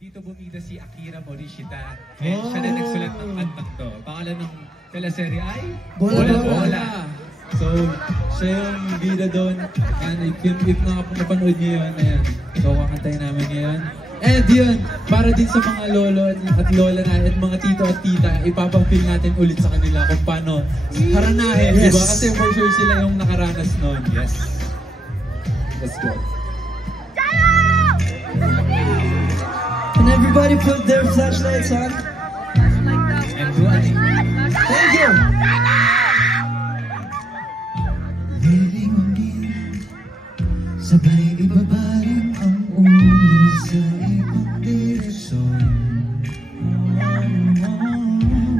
dito bumida si Akira Morishita. And siya na nagsulat ng kantang to. Pangalan ng teleserye ay Bola. So, siya yung bida doon. And if napanood niyo yun, ayan. So, kakantayin namin ngayon. And yun, para din sa mga lolo at lola na at mga tito at tita, ipapang-feel natin ulit sa kanila kung paano haranahin, yes. Diba? Kasi for sure sila yung nakaranas noon. Yes. Let's go. Can everybody put their flashlights on? And do it. Thank you! Sabay ibabaling ang ulo sa ibang direksyon.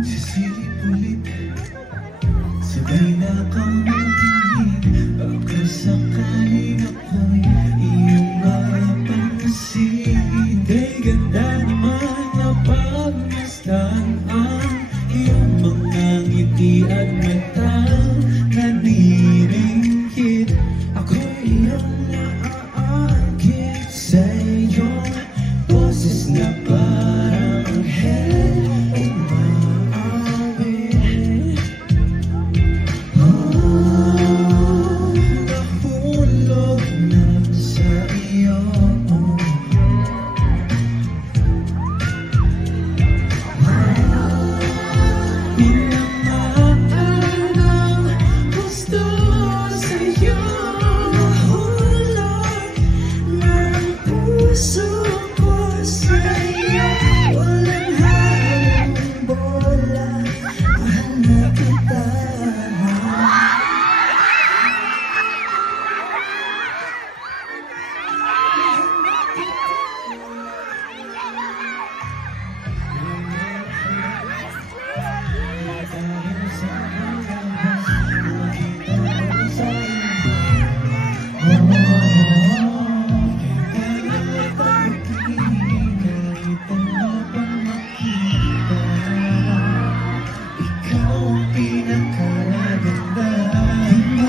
Sisilip ulit, sabay na kang magtingin. Baka sakaling ako'y iyong mapansin. Kay ganda naman na pagmasdan ang iyong mga ngiti at mata. Naniringkit ako'y iyong sa iyong boses na parang anghel umaawit. Nahulog na sa iyo. Pinamaan ang gusto sa iyo. Puso ko sa iyo, walang halong bola, mahal na kita.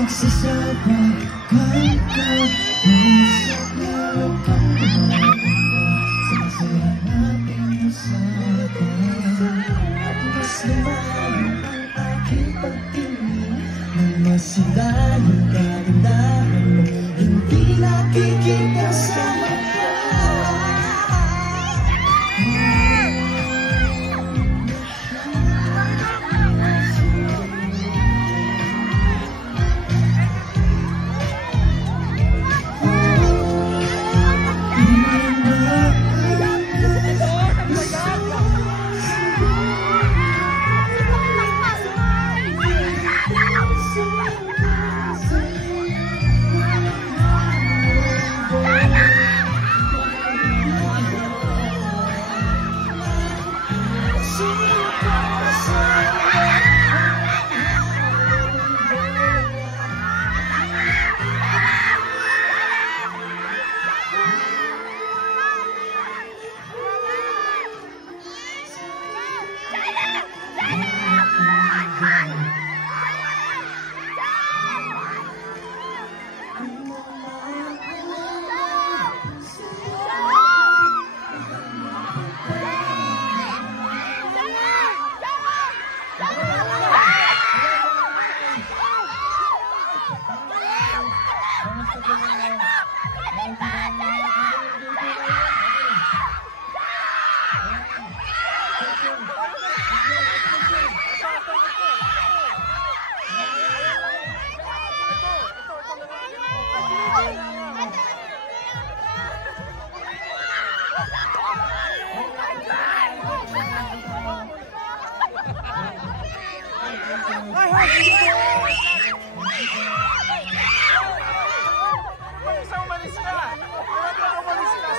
Magsasabay ka sa loob sa masaya nating usapan. At mas lumayo ang aking pagtingin nang masilayo kagandahan mo, hindi nakikita sa mata.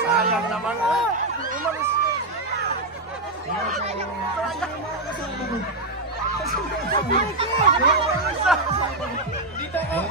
Sayang naman. Umalis ka. Dito ka.